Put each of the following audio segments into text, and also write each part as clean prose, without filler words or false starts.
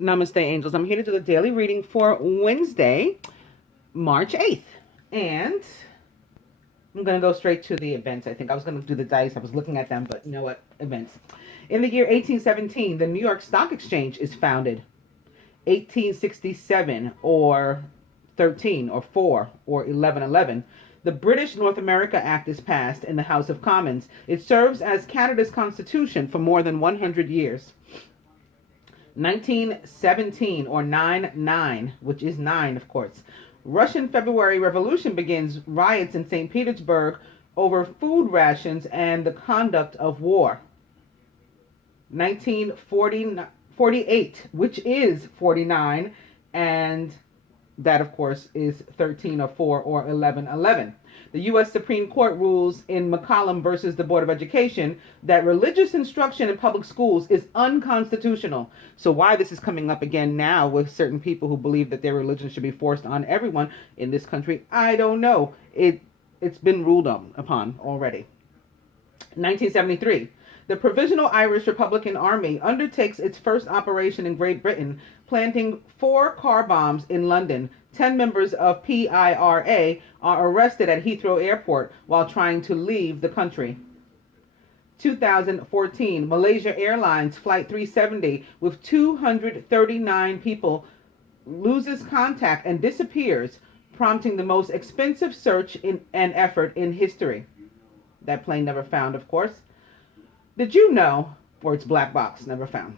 Namaste, angels. I'm here to do the daily reading for Wednesday, March 8th. And I'm going to go straight to the events. I think I was going to do the dice. I was looking at them, but you know what? Events. In the year 1817, the New York Stock Exchange is founded. 1867, or 13, or 4, or 1111. The British North America Act is passed in the House of Commons. It serves as Canada's constitution for more than 100 years. 1917, or 9-9, which is 9, of course. Russian February Revolution begins riots in St. Petersburg over food rations and the conduct of war. 1948, which is 49, and that, of course, is 13 or 4 or 1111. The U.S. Supreme Court rules in McCollum versus the Board of Education that religious instruction in public schools is unconstitutional. So why this is coming up again now with certain people who believe that their religion should be forced on everyone in this country, I don't know. It's been ruled upon already. 1973. The Provisional Irish Republican Army undertakes its first operation in Great Britain, planting 4 car bombs in London. 10 members of PIRA are arrested at Heathrow Airport while trying to leave the country. 2014, Malaysia Airlines Flight 370 with 239 people loses contact and disappears, prompting the most expensive search and effort in history. That plane never found, of course. Did you know, or it's black box, never found.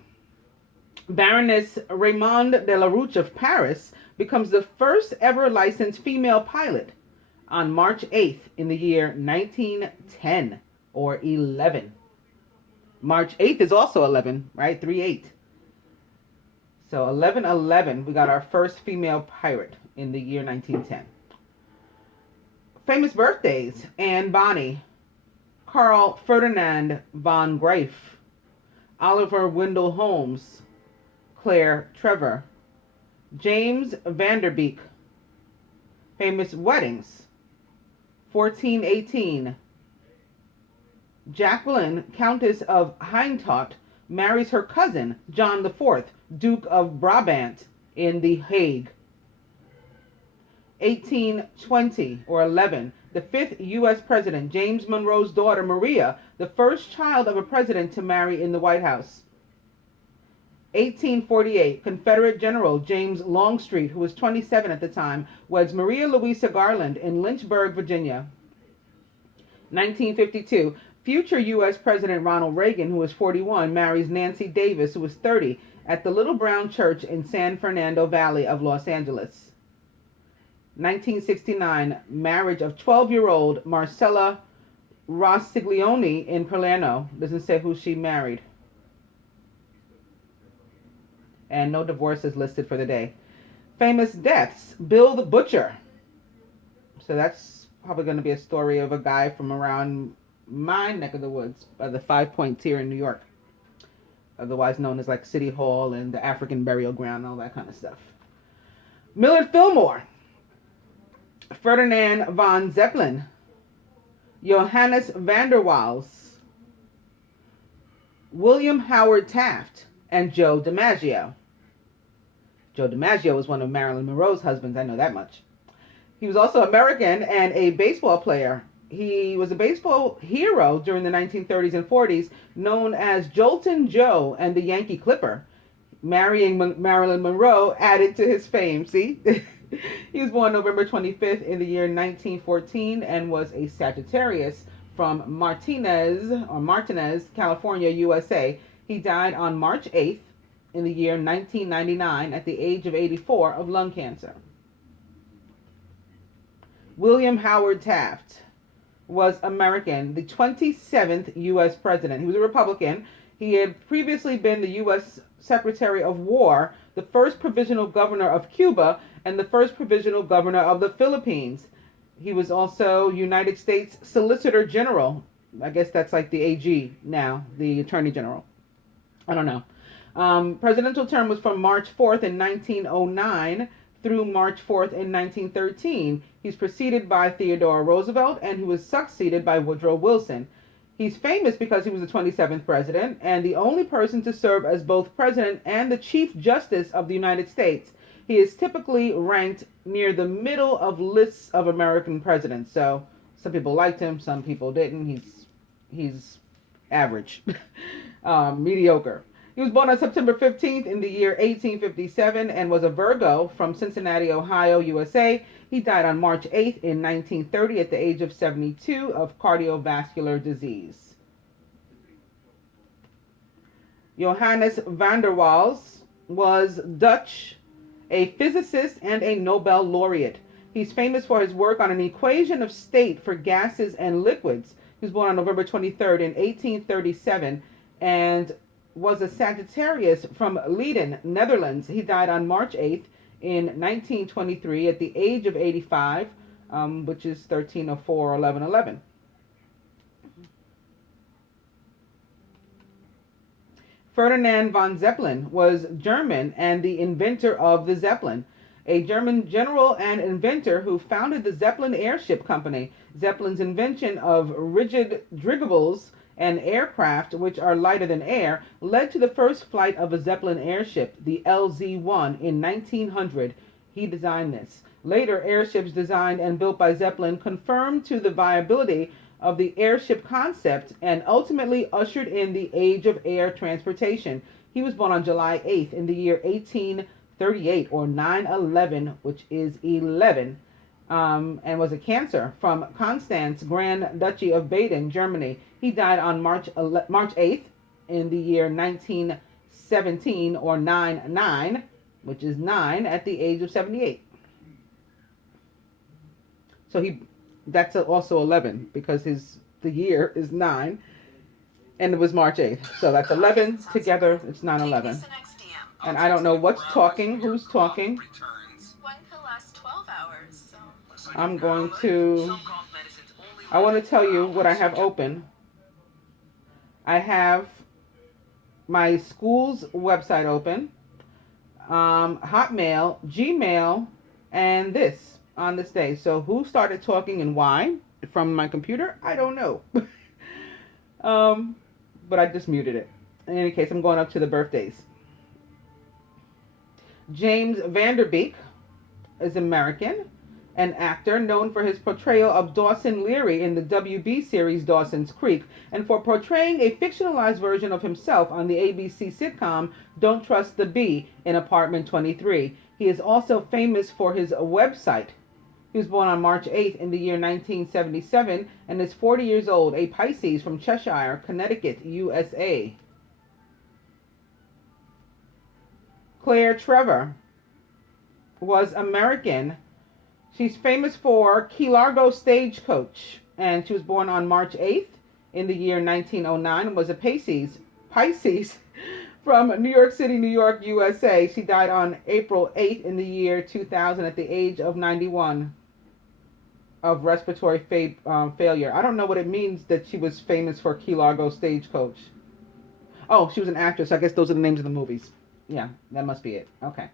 Baroness Raymonde de la Roche of Paris becomes the first ever licensed female pilot on March 8th in the year 1910, or 11. March 8th is also 11, right? 3-8. So 11-11, we got our first female pilot in the year 1910. Famous birthdays: Anne Bonny, Carl Ferdinand von Graeff, Oliver Wendell Holmes, Claire Trevor, James Vanderbeek. Famous weddings: 1418. Jacqueline, Countess of Hainaut, marries her cousin, John IV, Duke of Brabant, in The Hague. 1820, or 11. The 5th U.S. President, James Monroe's daughter, Maria, the first child of a president to marry in the White House. 1848, Confederate General James Longstreet, who was 27 at the time, weds Maria Louisa Garland in Lynchburg, Virginia. 1952, future U.S. President Ronald Reagan, who was 41, marries Nancy Davis, who was 30, at the Little Brown Church in San Fernando Valley of Los Angeles. 1969, marriage of 12-year-old Marcella Rossiglione in Palermo. Doesn't say who she married. And no divorce is listed for the day. Famous deaths: Bill the Butcher. So that's probably going to be a story of a guy from around my neck of the woods, the 5 Points here in New York, otherwise known as like City Hall and the African burial ground and all that kind of stuff. Millard Fillmore, Ferdinand von Zeppelin, Johannes van der Waals, William Howard Taft, and Joe DiMaggio. Joe DiMaggio was one of Marilyn Monroe's husbands, I know that much. He was also American and a baseball player. He was a baseball hero during the 1930s and 40s, known as Joltin' Joe and the Yankee Clipper. Marrying Marilyn Monroe added to his fame, see? He was born November 25th in the year 1914 and was a Sagittarius from Martinez, California, USA. He died on March 8th in the year 1999 at the age of 84 of lung cancer. William Howard Taft was American, the 27th U.S. president. He was a Republican. He had previously been the U.S. Secretary of War, the first provisional governor of Cuba, and the first provisional governor of the Philippines. He was also United States Solicitor General. I guess that's like the AG now, the Attorney General. I don't know. Presidential term was from March 4th in 1909 through March 4th in 1913. He's preceded by Theodore Roosevelt, and he was succeeded by Woodrow Wilson. He's famous because he was the 27th president and the only person to serve as both president and the Chief Justice of the United States. He is typically ranked near the middle of lists of American presidents. So some people liked him, some people didn't. He's average, mediocre. He was born on September 15th in the year 1857 and was a Virgo from Cincinnati, Ohio, USA. He died on March 8th in 1930 at the age of 72 of cardiovascular disease. Johannes van der Waals was Dutch, a physicist and a Nobel laureate. He's famous for his work on an equation of state for gases and liquids. He was born on November 23rd in 1837 and was a Sagittarius from Leiden, Netherlands. He died on March 8th in 1923 at the age of 85, which is 1304 or 1111. Ferdinand von Zeppelin was German and the inventor of the Zeppelin, a German general and inventor who founded the Zeppelin Airship Company. Zeppelin's invention of rigid dirigibles and aircraft, which are lighter than air, led to the first flight of a Zeppelin airship, the LZ-1, in 1900. He designed this. Later, airships designed and built by Zeppelin confirmed to the viability of the airship concept and ultimately ushered in the age of air transportation. He was born on July 8th in the year 1838, or 9/11, which is 11, and was a Cancer from Constance, Grand Duchy of Baden, Germany. He died on March 8th in the year 1917, or 9/9, which is 9, at the age of 78. So that's also 11 because the year is 9 and it was March 8th. So that's 11 together, it's 9/11. And I don't know what's talking, who's talking. I'm going to, I want to tell you what I have open. I have my school's website open, Hotmail, Gmail, and this on this day. So who started talking and why from my computer? I don't know. But I just muted it. In any case, I'm going up to the birthdays. James Van Der Beek is American, an actor known for his portrayal of Dawson Leary in the WB series Dawson's Creek, and for portraying a fictionalized version of himself on the ABC sitcom Don't Trust the Bee in Apartment 23. He is also famous for his website. He was born on March 8th in the year 1977 and is 40 years old, a Pisces from Cheshire, Connecticut, USA. Claire Trevor was American. She's famous for Key Largo Stagecoach, and she was born on March 8th in the year 1909 and was a Pisces from New York City, New York, USA. She died on April 8th in the year 2000 at the age of 91 of respiratory failure. I don't know what it means that she was famous for Key Largo Stagecoach. Oh, she was an actress. I guess those are the names of the movies. Yeah, that must be it. Okay.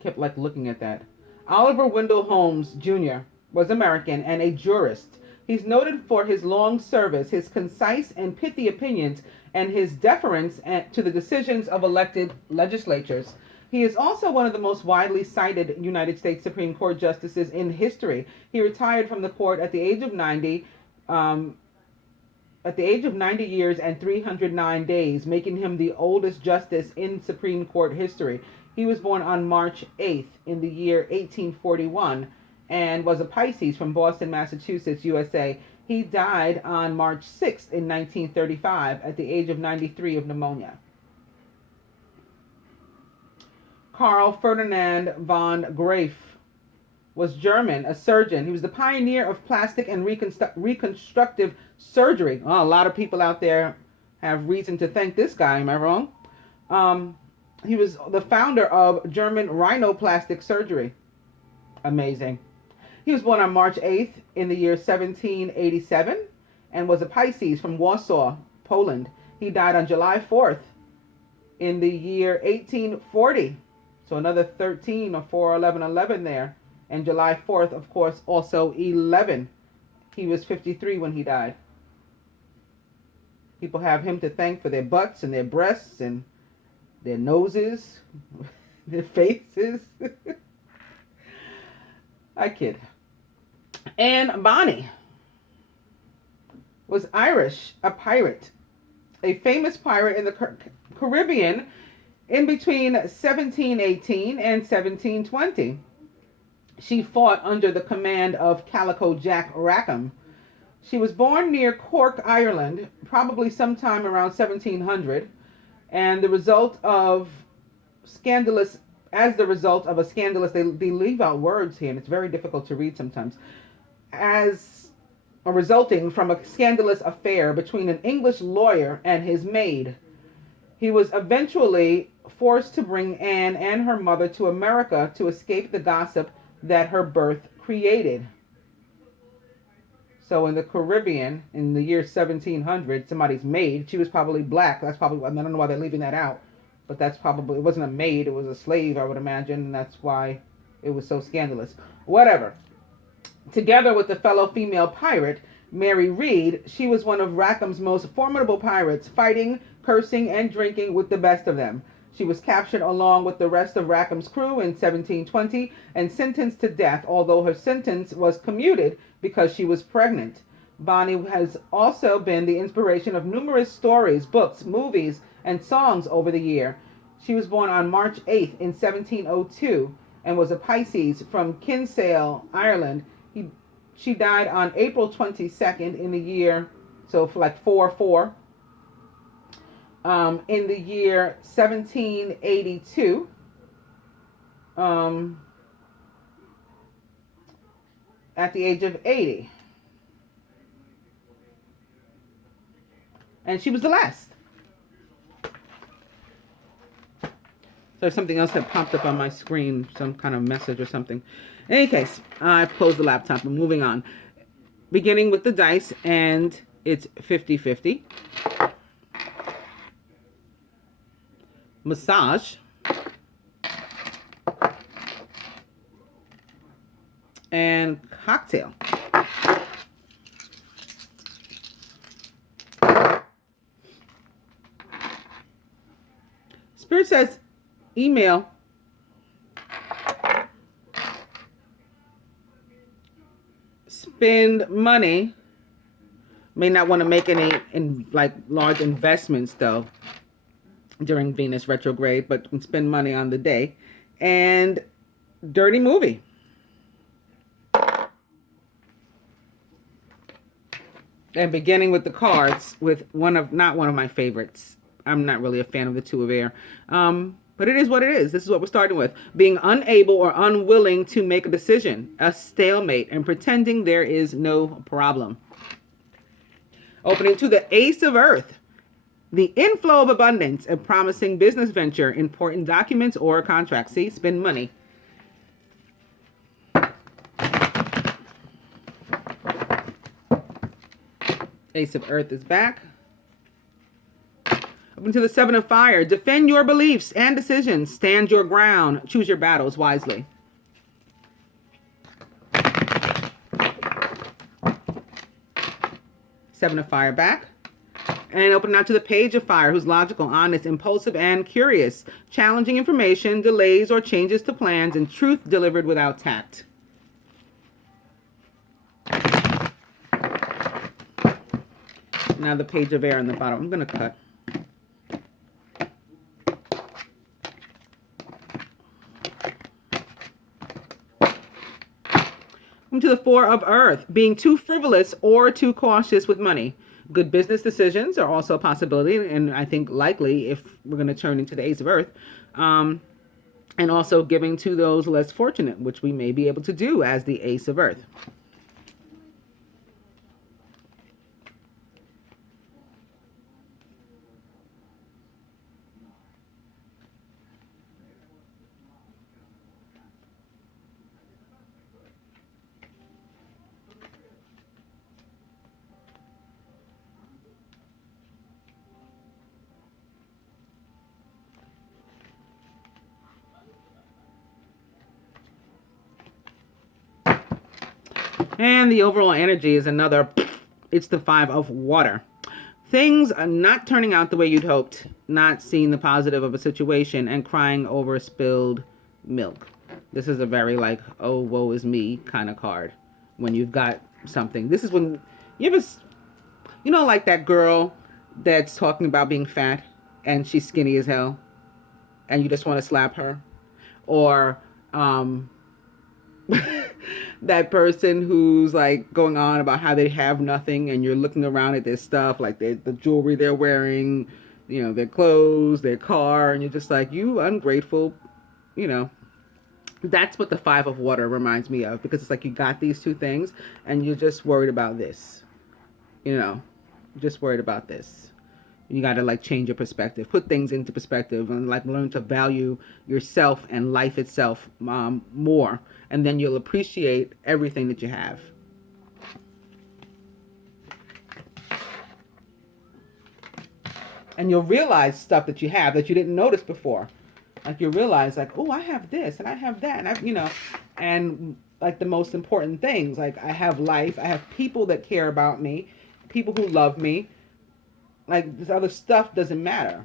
Kept looking at that. Oliver Wendell Holmes Jr. was American and a jurist. He's noted for his long service, his concise and pithy opinions, and his deference to the decisions of elected legislatures. He is also one of the most widely cited United States Supreme Court justices in history. He retired from the court at the age of 90, years and 309 days, making him the oldest justice in Supreme Court history. He was born on March 8th in the year 1841 and was a Pisces from Boston, Massachusetts, USA. He died on March 6th in 1935 at the age of 93 of pneumonia. Karl Ferdinand von Graeff was German, a surgeon. He was the pioneer of plastic and reconstructive surgery. Oh, a lot of people out there have reason to thank this guy. Am I wrong? He was the founder of German rhinoplastic surgery. Amazing. He was born on March 8th in the year 1787 and was a Pisces from Warsaw, Poland. He died on July 4th in the year 1840. So another 13 or 4, 11, 11 there. And July 4th, of course, also 11. He was 53 when he died. People have him to thank for their butts and their breasts and their noses, their faces. I kid. And Bonnie was Irish, a pirate, a famous pirate in the Caribbean in between 1718 and 1720. She fought under the command of Calico Jack Rackham. She was born near Cork, Ireland, probably sometime around 1700, and the result of a scandalous, they leave out words here, and it's very difficult to read sometimes, resulting from a scandalous affair between an English lawyer and his maid. He was eventually forced to bring Anne and her mother to America to escape the gossip that her birth created. So in the Caribbean, in the year 1700, somebody's maid, she was probably black. That's probably, I don't know why they're leaving that out, but that's probably, it wasn't a maid, it was a slave, I would imagine, and that's why it was so scandalous. Whatever. Together with the fellow female pirate, Mary Read, she was one of Rackham's most formidable pirates, fighting, cursing, and drinking with the best of them. She was captured along with the rest of Rackham's crew in 1720 and sentenced to death, although her sentence was commuted because she was pregnant. Bonnie has also been the inspiration of numerous stories, books, movies, and songs over the year. She was born on March 8th in 1702 and was a Pisces from Kinsale, Ireland. She died on April 22nd in the year, so for like 4-4, in the year 1782. At the age of 80. And she was the last. So something else had popped up on my screen, some kind of message or something. In any case, I've closed the laptop. I'm moving on. Beginning with the dice, and it's 50-50. Massage. And cocktail. Spirit says email. Spend money. May not want to make any large investments though during Venus retrograde, but can spend money on the day. And dirty movie. And beginning with the cards with not one of my favorites. I'm not really a fan of the Two of Air. But it is what it is. This is what we're starting with. Being unable or unwilling to make a decision, a stalemate, and pretending there is no problem. Opening to the Ace of Earth. The inflow of abundance, a promising business venture, important documents or contracts. See, spend money. Ace of Earth is back. Up into the Seven of Fire. Defend your beliefs and decisions. Stand your ground. Choose your battles wisely. Seven of Fire back. And open now to the Page of Fire, who's logical, honest, impulsive, and curious. Challenging information, delays or changes to plans, and truth delivered without tact. Now the Page of Air on the bottom. I'm going to cut. To the Four of Earth, being too frivolous or too cautious with money. Good business decisions are also a possibility, and I think likely if we're going to turn into the Ace of Earth. And also giving to those less fortunate, which we may be able to do as the Ace of Earth. And the overall energy is another, it's the 5 of water. Things are not turning out the way you'd hoped, not seeing the positive of a situation, and crying over spilled milk. This is a very like, oh, woe is me kind of card when you've got something. This is when you ever, like that girl that's talking about being fat and she's skinny as hell and you just want to slap her. Or, that person who's like going on about how they have nothing and you're looking around at their stuff, like the jewelry they're wearing, their clothes, their car, and you're just like, you ungrateful, you know. That's what the 5 of water reminds me of, because it's like you got these two things and you're just worried about this, just worried about this. You got to like change your perspective, put things into perspective, and like learn to value yourself and life itself more, and then you'll appreciate everything that you have. And you'll realize stuff that you have that you didn't notice before. Like you realize, like, oh, I have this and I have that, and and like the most important things, like I have life, I have people that care about me, people who love me. Like, this other stuff doesn't matter.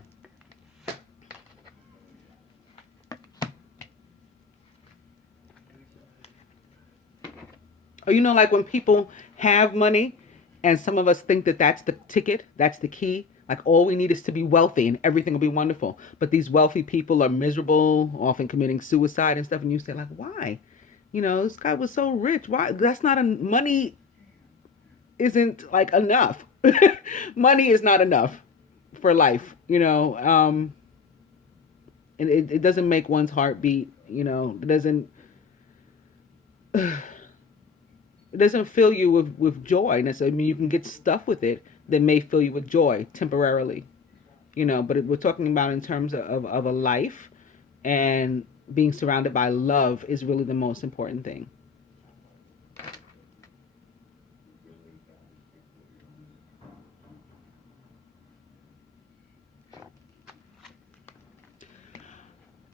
Or, like when people have money and some of us think that that's the ticket, that's the key. Like, all we need is to be wealthy and everything will be wonderful. But these wealthy people are miserable, often committing suicide and stuff. And you say, like, why? This guy was so rich. Why? That's not money isn't like enough. Money is not enough for life, and it doesn't make one's heart beat, it doesn't fill you with joy. I mean, you can get stuff with it that may fill you with joy temporarily, but we're talking about in terms of a life, and being surrounded by love is really the most important thing.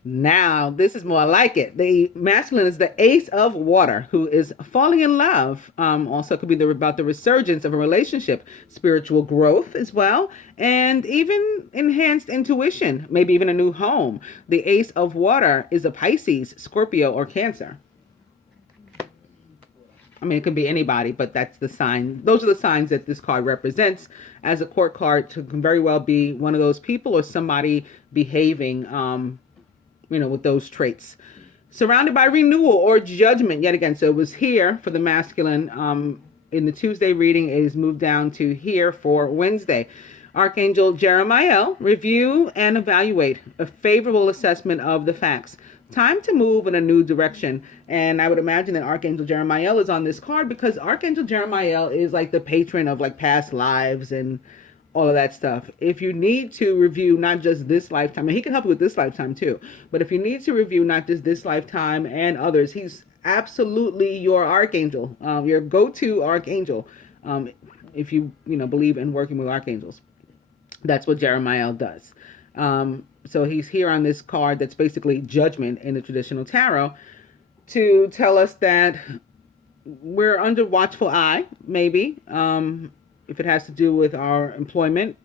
Now, this is more like it. The masculine is the ace of water, who is falling in love. Also, could be about the resurgence of a relationship, spiritual growth as well, and even enhanced intuition, maybe even a new home. The ace of water is a Pisces, Scorpio, or Cancer. I mean, it could be anybody, but that's the sign. Those are the signs that this card represents. As a court card, it can very well be one of those people or somebody behaving with those traits. Surrounded by renewal or judgment, yet again. So it was here for the masculine in the Tuesday reading. It is moved down to here for Wednesday. Archangel Jeremiah, review and evaluate, a favorable assessment of the facts. Time to move in a new direction. And I would imagine that Archangel Jeremiah is on this card because Archangel Jeremiah is like the patron of like past lives and all of that stuff. If you need to review not just this lifetime, and he can help you with this lifetime too, but if you need to review not just this lifetime and others, he's absolutely your archangel, your go-to archangel. If you believe in working with archangels, that's what Jeremiah does. So he's here on this card that's basically judgment in the traditional tarot to tell us that we're under watchful eye, maybe. If it has to do with our employment,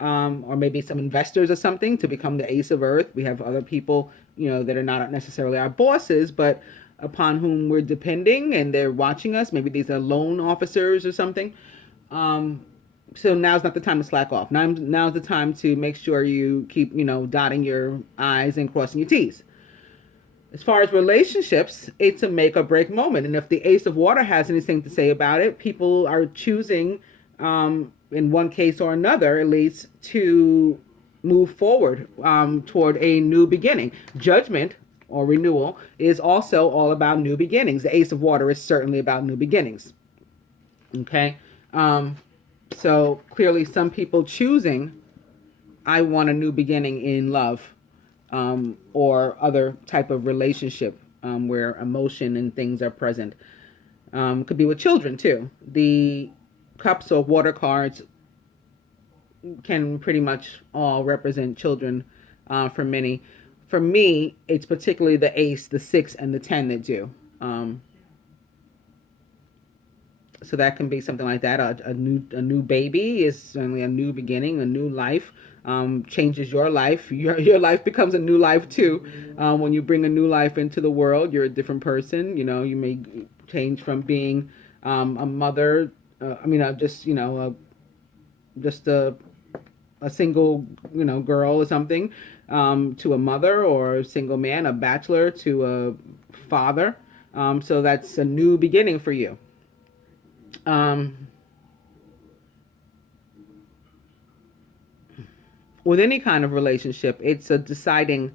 or maybe some investors or something, to become the ace of earth. We have other people, that are not necessarily our bosses, but upon whom we're depending and they're watching us. Maybe these are loan officers or something. So now's not the time to slack off. Now's the time to make sure you keep, dotting your I's and crossing your T's. As far as relationships, it's a make or break moment. And if the ace of water has anything to say about it, people are choosing, in one case or another, at least, to move forward toward a new beginning. Judgment or renewal is also all about new beginnings. The ace of water is certainly about new beginnings. Okay? So clearly some people choosing, I want a new beginning in love, or other type of relationship where emotion and things are present. Could be with children too. The cups or water cards can pretty much all represent children for many. For me, it's particularly the ace, the 6, and the 10 that do. So that can be something like that. A new baby is certainly a new beginning, a new life. Changes your life. Your life becomes a new life too. When you bring a new life into the world, you're a different person. You may change from being a mother. Just a single girl or something, to a mother, or a single man, a bachelor to a father. So that's a new beginning for you. Um, with any kind of relationship, it's a deciding,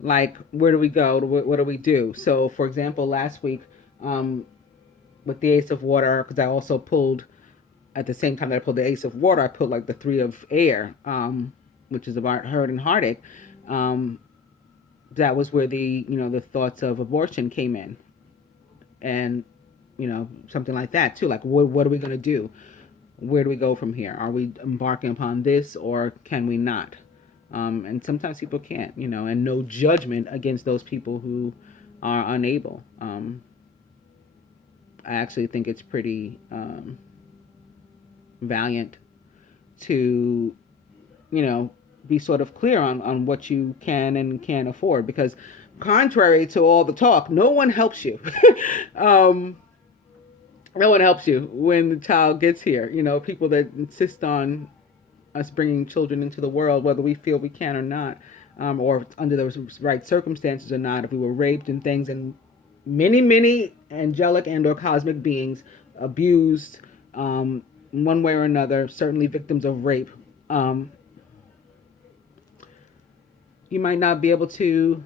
like, where do we go? What do we do? So, for example, last week, um, with the Ace of Water, because I also pulled, at the same time that I pulled the Ace of Water, I pulled like the Three of Air, which is about hurt and heartache. Um, that was where the thoughts of abortion came in, and something like that too. Like, what are we going to do? Where do we go from here? Are we embarking upon this, or can we not? And sometimes people can't, and no judgment against those people who are unable. I actually think it's pretty valiant to, be sort of clear on what you can and can't afford, because contrary to all the talk, no one helps you. um, no one helps you when the child gets here. People that insist on us bringing children into the world, whether we feel we can or not, or under the right circumstances or not, if we were raped and things, and many, many angelic and or cosmic beings abused, one way or another, certainly victims of rape. You might not be able to,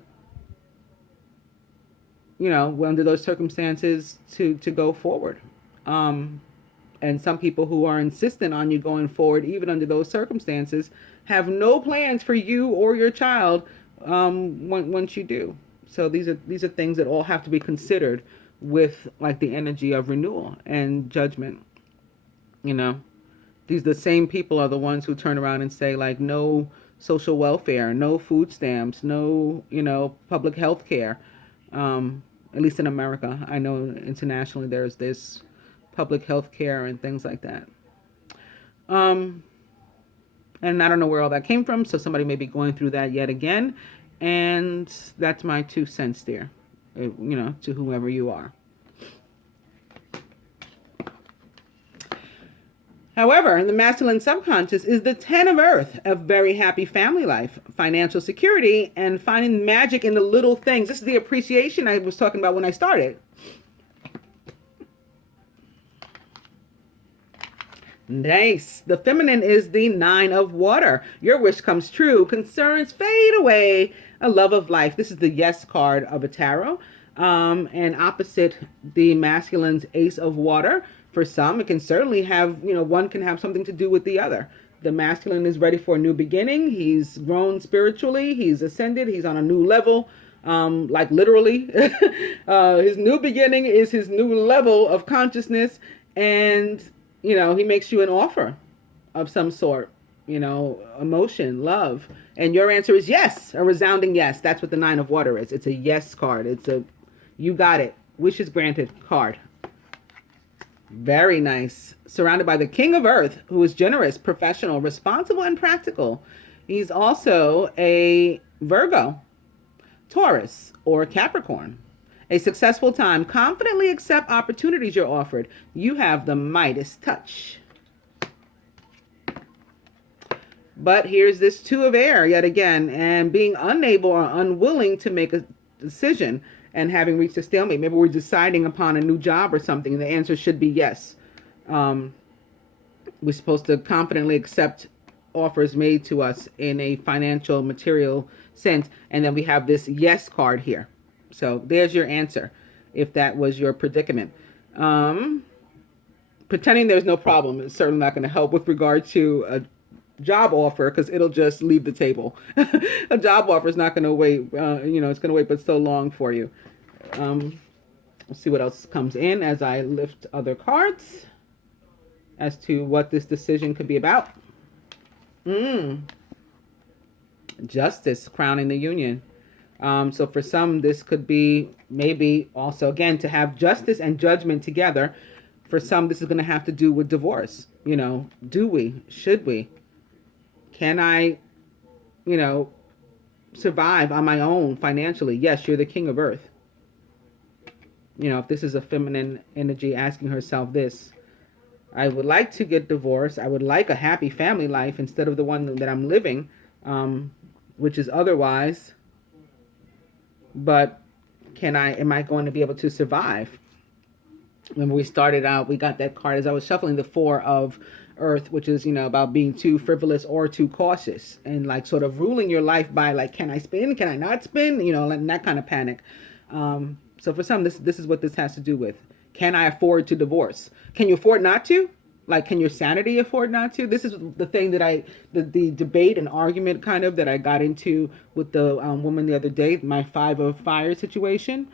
under those circumstances, to go forward. And some people who are insistent on you going forward, even under those circumstances, have no plans for you or your child once you do. So these are things that all have to be considered with, like, the energy of renewal and judgment. The same people are the ones who turn around and say, like, no social welfare, no food stamps, no public health care. At least in America, I know internationally there's this public health care and things like that. And I don't know where all that came from, so somebody may be going through that yet again. And that's my 2 cents there, to whoever you are. However, in the masculine subconscious is the 10 of Earth, a very happy family life, financial security, and finding magic in the little things. This is the appreciation I was talking about when I started. Nice. The feminine is the 9 of Water. Your wish comes true. Concerns fade away. A love of life. This is the Yes card of a tarot. And opposite the masculine's Ace of Water. For some, it can certainly have, one can have something to do with the other. The masculine is ready for a new beginning. He's grown spiritually. He's ascended. He's on a new level. Like, literally. His new beginning is his new level of consciousness. And he makes you an offer of some sort, emotion, love. And your answer is yes, a resounding yes. That's what the 9 of Water is. It's a yes card. It's a, you got it, wishes granted card. Very nice. Surrounded by the King of Earth, who is generous, professional, responsible, and practical. He's also a Virgo, Taurus, or Capricorn. A successful time. Confidently accept opportunities you're offered. You have the Midas touch. But here's this 2 of Air yet again, and being unable or unwilling to make a decision and having reached a stalemate. Maybe we're deciding upon a new job or something, and the answer should be yes. We're supposed to confidently accept offers made to us in a financial, material sense, and then we have this yes card here. So there's your answer, if that was your predicament. Pretending there's no problem is certainly not going to help with regard to a job offer, because it'll just leave the table. A job offer is not going to wait. It's going to wait but so long for you. Let's see what else comes in as I lift other cards as to what this decision could be about. Justice crowning the union. So for some, this could be maybe also, again, to have justice and judgment together For some, this is going to have to do with divorce. You know, do we? Should we? Can I, you know, survive on my own financially? Yes, you're the king of earth. You know, if this is a feminine energy asking herself this, I would like to get divorced. I would like a happy family life instead of the one that I'm living, which is otherwise. But am I going to be able to survive? When we started out, we got that card as I was shuffling the Four of Earth, which is, you know, about being too frivolous or too cautious and like sort of ruling your life by like, can I spin? Can I not spin? You know, like that kind of panic. So for some, this is what this has to do with. Can I afford to divorce? Can you afford not to? Like, can your sanity afford not to? This is the thing that the debate and argument kind of that I got into with the woman the other day, my 5 of Fire situation.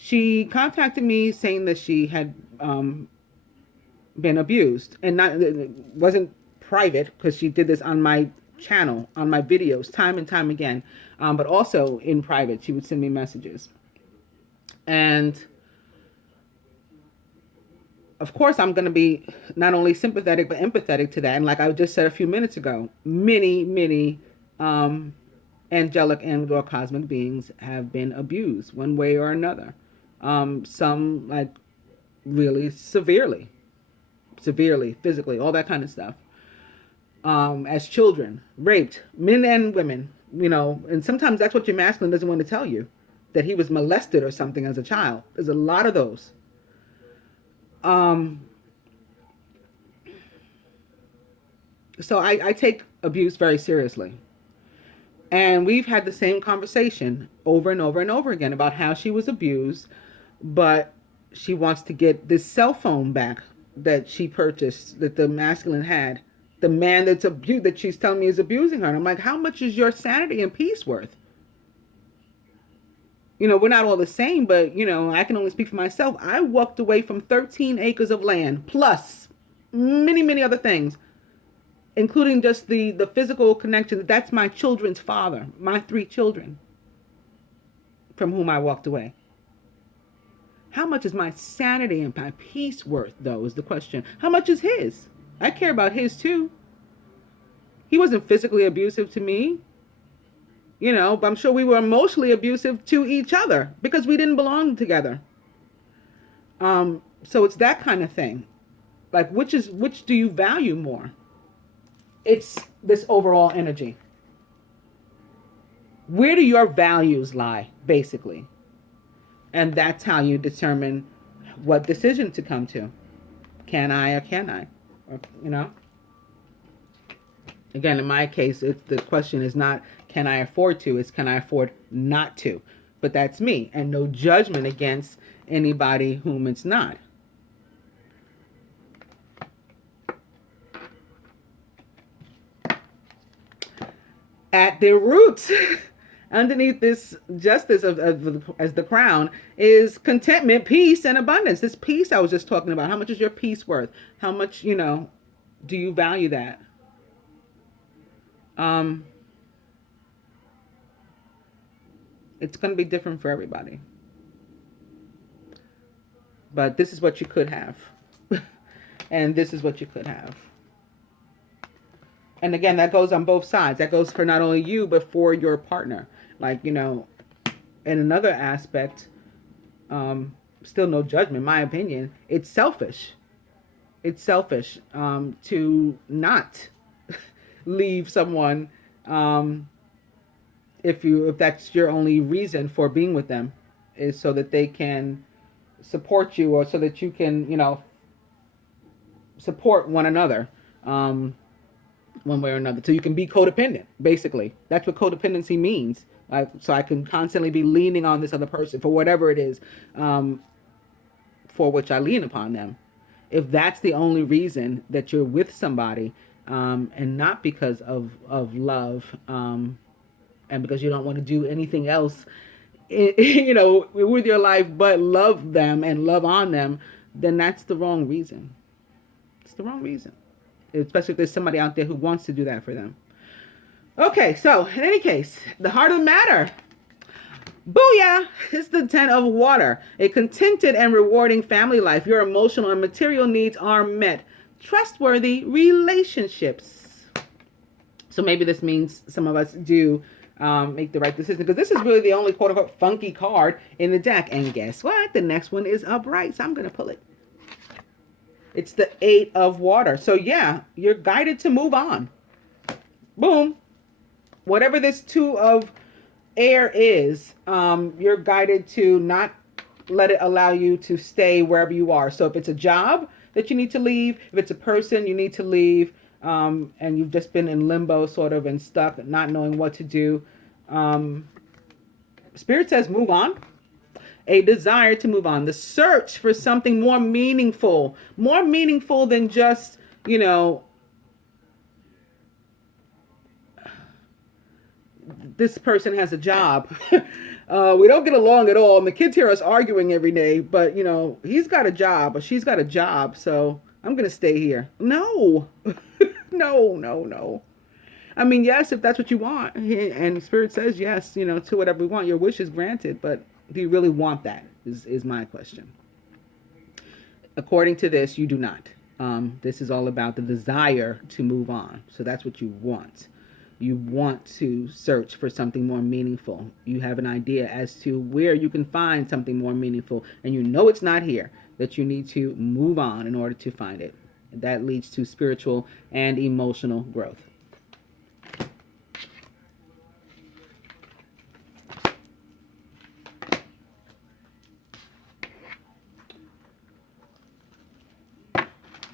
She contacted me saying that she had been abused, and not, it wasn't private because she did this on my channel, on my videos, time and time again, but also in private. She would send me messages. And of course, I'm going to be not only sympathetic, but empathetic to that. And like I just said a few minutes ago, many angelic and or cosmic beings have been abused one way or another. Some like really severely, physically, all that kind of stuff. As children, raped, men and women, you know, and sometimes that's what your masculine doesn't want to tell you, that he was molested or something as a child. There's a lot of those. So I take abuse very seriously. And we've had the same conversation over and over and over again about how she was abused, but she wants to get this cell phone back that she purchased, that the masculine had. The man that she's telling me is abusing her. And I'm like, how much is your sanity and peace worth? You know, we're not all the same, but, you know, I can only speak for myself. I walked away from 13 acres of land, plus many other things, including just the physical connection. That's my children's father, my 3 children, from whom I walked away. How much is my sanity and my peace worth, though, is the question. How much is his? I care about his, too. He wasn't physically abusive to me. You know, but I'm sure we were emotionally abusive to each other because we didn't belong together. So it's that kind of thing. Like, which do you value more? It's this overall energy. Where do your values lie, basically? And that's how you determine what decision to come to. Can I or can I? Or, you know? Again, in my case, the question is not, can I afford to? It's, can I afford not to? But that's me. And no judgment against anybody whom it's not. At their roots, underneath this justice as the crown, is contentment, peace, and abundance. This peace I was just talking about. How much is your peace worth? How much, you know, do you value that? It's going to be different for everybody. But this is what you could have. And this is what you could have. And again, that goes on both sides. That goes for not only you, but for your partner. Like, you know, in another aspect, still no judgment, in my opinion, it's selfish. It's selfish to not leave someone if that's your only reason for being with them, is so that they can support you, or so that you can, you know, support one another. One way or another, so you can be codependent. Basically, that's what codependency means. Like, so I can constantly be leaning on this other person for whatever it is, for which I lean upon them. If that's the only reason that you're with somebody, and not because of love, and because you don't want to do anything else, you know, with your life but love them and love on them, then that's the wrong reason. It's the wrong reason. Especially if there's somebody out there who wants to do that for them. Okay, so in any case, the heart of the matter. Booyah! It's the 10 of water. A contented and rewarding family life. Your emotional and material needs are met. Trustworthy relationships. So maybe this means some of us do make the right decision, because this is really the only quote unquote funky card in the deck. And guess what? The next one is upright, so I'm going to pull it. It's the 8 of water. So yeah, you're guided to move on. Boom. Whatever this 2 of air is, you're guided to not let it allow you to stay wherever you are. So if it's a job that you need to leave, if it's a person you need to leave, and you've just been in limbo sort of and stuck, not knowing what to do, Spirit says move on. A desire to move on. The search for something more meaningful than just, this person has a job. We don't get along at all. And the kids hear us arguing every day, but he's got a job or she's got a job. So I'm going to stay here. No, no. I mean, yes, if that's what you want. And Spirit says yes, to whatever we want. Your wish is granted, but do you really want that is my question. According to this, you do not. This is all about the desire to move on. So that's what you want. You want to search for something more meaningful. You have an idea as to where you can find something more meaningful, and it's not here, that you need to move on in order to find it. That leads to spiritual and emotional growth.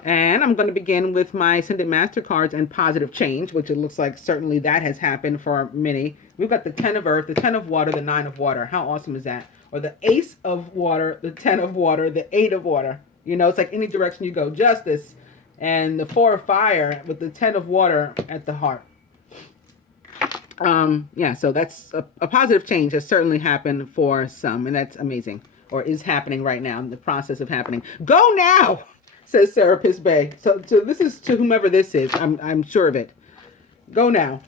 And I'm going to begin with my Ascended Master cards and positive change, which it looks like certainly that has happened for many. We've got the 10 of earth, the 10 of water, the 9 of water. How awesome is that? Or the ace of water, the 10 of water, the 8 of water. It's like any direction you go. Justice. And the 4 of fire with the 10 of water at the heart. So that's a positive change has certainly happened for some, and that's amazing. Or is happening right now, in the process of happening. Go now! Says Serapis Bay. So this is to whomever this is. I'm sure of it. Go now.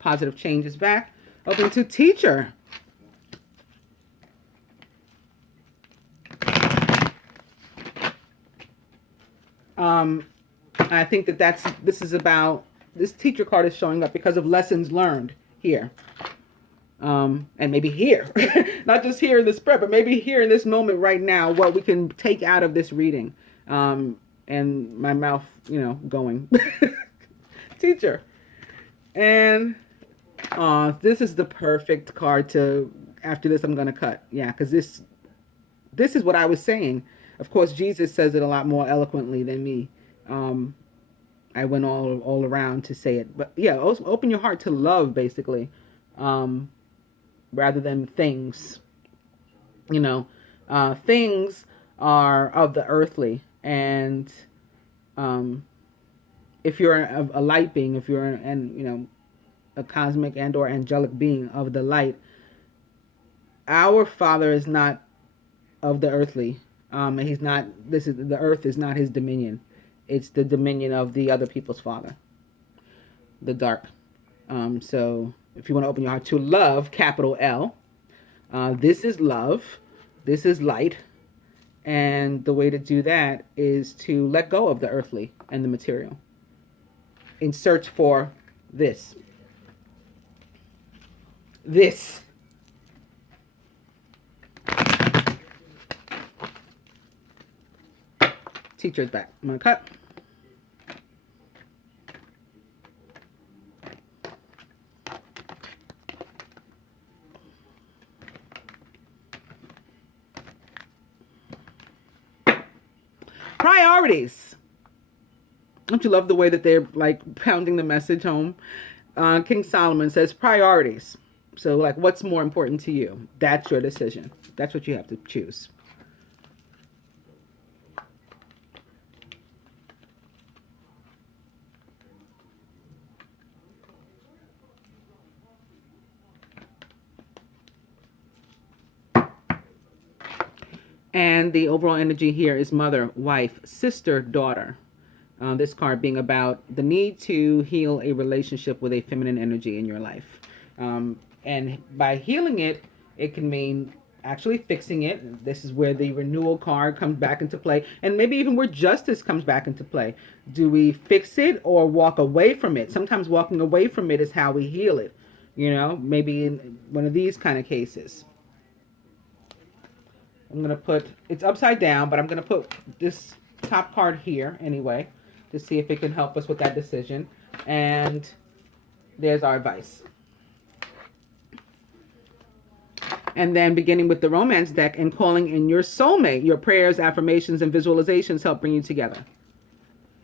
Positive change is back. Open to teacher. I think this teacher card is showing up because of lessons learned here. And maybe here, not just here in the spread, but maybe here in this moment right now, what we can take out of this reading. And my mouth, going. Teacher. And this is the perfect card after this I'm going to cut. Yeah, because this is what I was saying. Of course, Jesus says it a lot more eloquently than me. I went all around to say it. But yeah, open your heart to love, basically. Rather than things. Things are of the earthly, and if you're a light being, if you're a cosmic and or angelic being of the light, our Father is not of the earthly, and he's not. The earth is not his dominion. It's the dominion of the other people's father, the dark. So if you want to open your heart to love, capital L, this is love, this is light, and the way to do that is to let go of the earthly and the material in search for this. Teacher's back. I'm going to cut. Priorities. Don't you love the way that they're like pounding the message home? King Solomon says priorities. So like, what's more important to you? That's your decision. That's what you have to choose. And the overall energy here is mother, wife, sister, daughter. This card being about the need to heal a relationship with a feminine energy in your life. And by healing it, it can mean actually fixing it. This is where the renewal card comes back into play, and maybe even where justice comes back into play. Do we fix it or walk away from it? Sometimes walking away from it is how we heal it. Maybe in one of these kind of cases. I'm going to put, it's upside down, but I'm going to put this top card here anyway to see if it can help us with that decision. And there's our advice. And then beginning with the romance deck and calling in your soulmate, your prayers, affirmations, and visualizations help bring you together.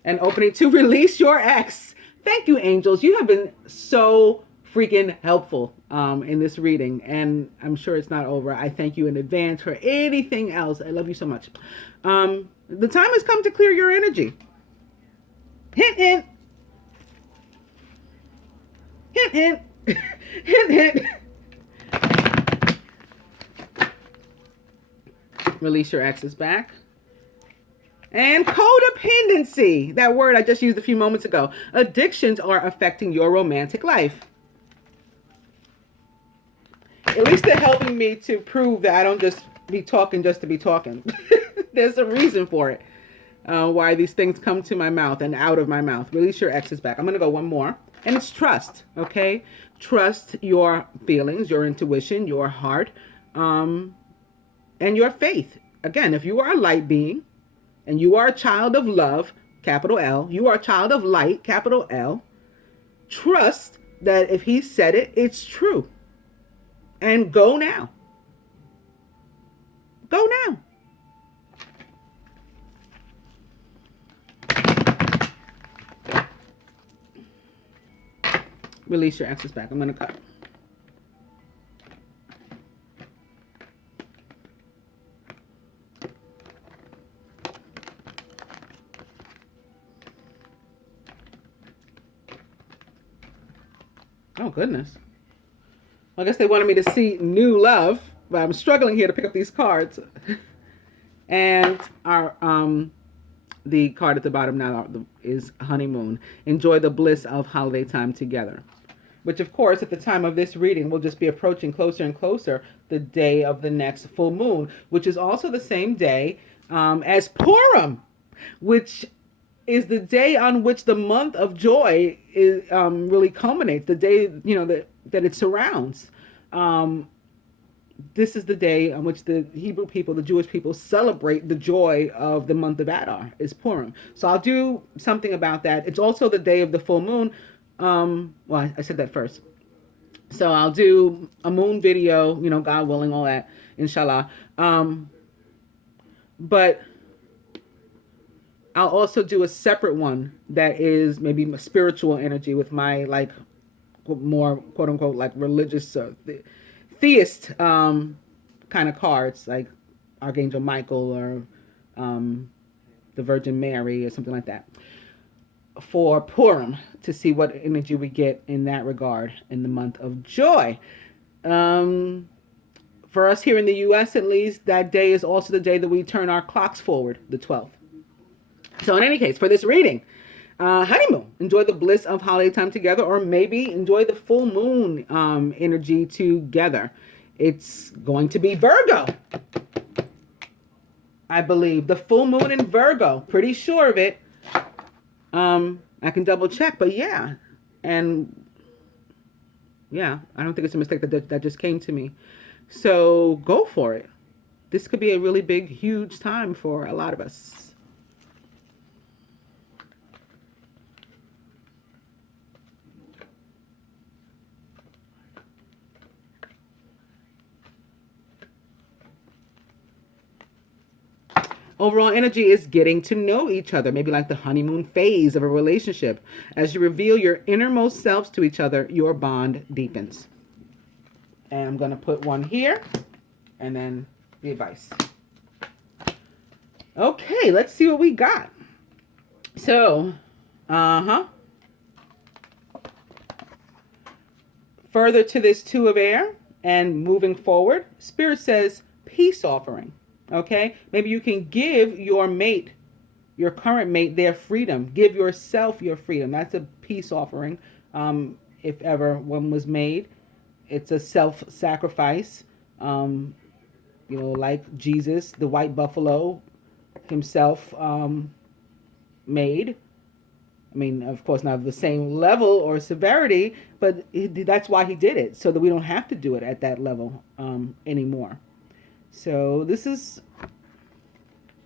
And opening to release your ex. Thank you, angels. You have been so freaking helpful in this reading. And I'm sure it's not over. I thank you in advance for anything else. I love you so much. The time has come to clear your energy. Hint, hint. Hint, hint. Hint, hint. Release your exes back. And codependency, that word I just used a few moments ago. Addictions are affecting your romantic life. At least they're helping me to prove that I don't just be talking just to be talking. There's a reason for it. Why these things come to my mouth and out of my mouth. Release your exes back. I'm going to go one more. And it's trust, okay? Trust your feelings, your intuition, your heart, and your faith. Again, if you are a light being and you are a child of love, capital L, you are a child of light, capital L, trust that if he said it, it's true. And go now. Go now. Release your exes back. I'm going to cut. Oh, goodness. I guess they wanted me to see new love, but I'm struggling here to pick up these cards. And our the card at the bottom now is honeymoon. Enjoy the bliss of holiday time together. Which, of course, at the time of this reading, will just be approaching closer and closer the day of the next full moon, which is also the same day as Purim, which is the day on which the month of joy is really culminates. The day, that it surrounds. This is the day on which the Hebrew people, the Jewish people, celebrate the joy of the month of Adar, is Purim. So I'll do something about that. It's also the day of the full moon. Well, I said that first. So I'll do a moon video, God willing, all that, inshallah. But I'll also do a separate one that is maybe a spiritual energy with my, more quote unquote, religious, theist kind of cards, like Archangel Michael or the Virgin Mary or something like that, for Purim, to see what energy we get in that regard in the month of joy. For us here in the U.S., at least, that day is also the day that we turn our clocks forward, the 12th. So in any case, for this reading, honeymoon, enjoy the bliss of holiday time together, or maybe enjoy the full moon energy together. It's going to be Virgo, I believe. The full moon in Virgo. Pretty sure of it. I can double check, but yeah. And yeah, I don't think it's a mistake that just came to me. So go for it. This could be a really big, huge time for a lot of us. Overall energy is getting to know each other, maybe like the honeymoon phase of a relationship. As you reveal your innermost selves to each other, your bond deepens. And I'm going to put one here and then the advice. Okay, let's see what we got. So, further to this Two of Air and moving forward, Spirit says peace offering. Okay, maybe you can give your mate, your current mate their freedom. Give yourself your freedom. That's a peace offering, if ever one was made. It's a self-sacrifice, like Jesus, the white buffalo himself, made. I mean, of course, not the same level or severity, but that's why he did it, so that we don't have to do it at that level anymore. So this is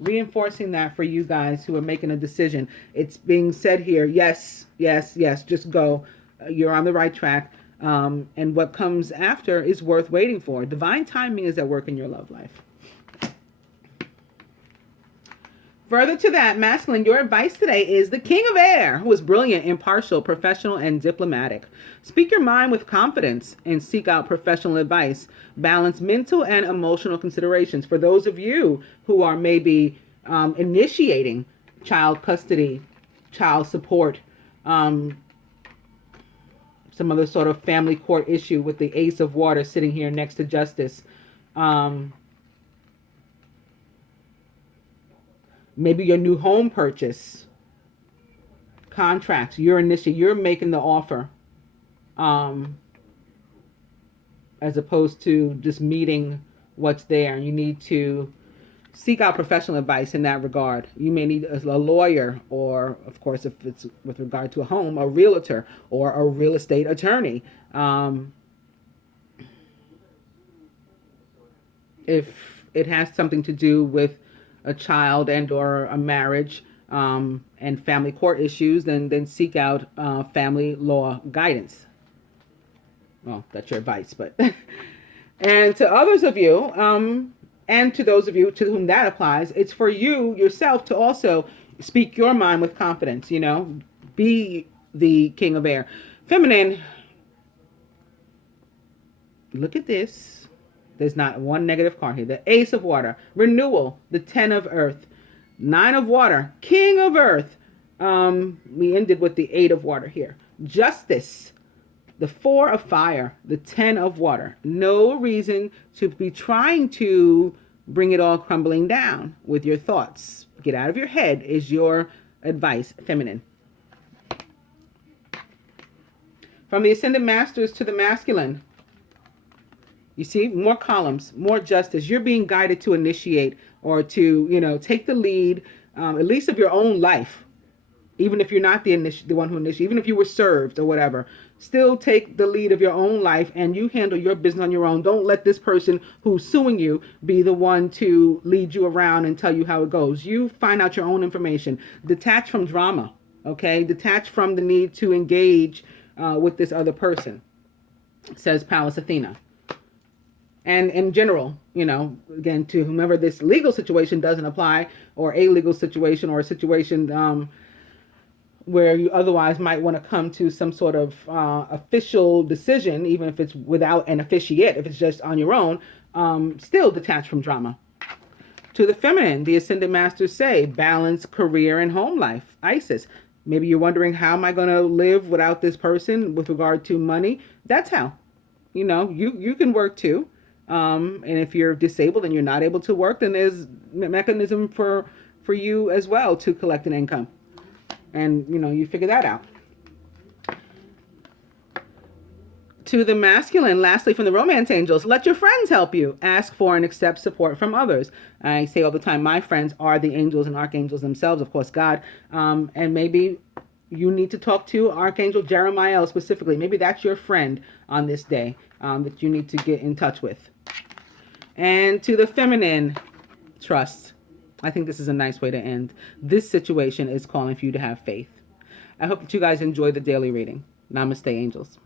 reinforcing that for you guys who are making a decision. It's being said here, yes, yes, yes, just go. You're on the right track. And what comes after is worth waiting for. Divine timing is at work in your love life. Further to that, masculine, your advice today is the King of Air, who is brilliant, impartial, professional, and diplomatic. Speak your mind with confidence and seek out professional advice. Balance mental and emotional considerations. For those of you who are maybe initiating child custody, child support, some other sort of family court issue with the Ace of Water sitting here next to Justice. Maybe your new home purchase, contracts, you're making the offer, as opposed to just meeting what's there. You need to seek out professional advice in that regard. You may need a lawyer, or, of course, if it's with regard to a home, a realtor or a real estate attorney. If it has something to do with a child and or a marriage and family court issues, then seek out family law guidance. Well, that's your advice, but and to others of you, and to those of you to whom that applies, it's for you yourself to also speak your mind with confidence. Be the King of Air. Feminine, look at this. There's not one negative card here. The Ace of Water, renewal, the 10 of Earth, 9 of Water, King of Earth. We ended with the 8 of Water here. Justice, the 4 of Fire, the 10 of Water. No reason to be trying to bring it all crumbling down with your thoughts. Get out of your head is your advice, feminine. From the Ascended Masters to the masculine. You see, more columns, more justice. You're being guided to initiate or to, take the lead, at least of your own life. Even if you're not the one who initiated, even if you were served or whatever, still take the lead of your own life and you handle your business on your own. Don't let this person who's suing you be the one to lead you around and tell you how it goes. You find out your own information. Detach from drama, okay? Detach from the need to engage with this other person, says Pallas Athena. And in general, again, to whomever this legal situation doesn't apply, or a legal situation, or a situation where you otherwise might want to come to some sort of official decision, even if it's without an officiate, if it's just on your own, still detach from drama. To the feminine, the Ascended Masters say, balance career and home life. Isis, maybe you're wondering, how am I going to live without this person with regard to money? That's how. You can work too. And if you're disabled and you're not able to work, then there's a mechanism for you as well to collect an income. And, you figure that out. To the masculine, lastly, from the romance angels, let your friends help you. Ask for and accept support from others. I say all the time, my friends are the angels and archangels themselves, of course, God. And maybe you need to talk to Archangel Jeremiah specifically. Maybe that's your friend on this day that you need to get in touch with. And to the feminine, trust. I think this is a nice way to end. This situation is calling for you to have faith. I hope that you guys enjoy the daily reading. Namaste, angels.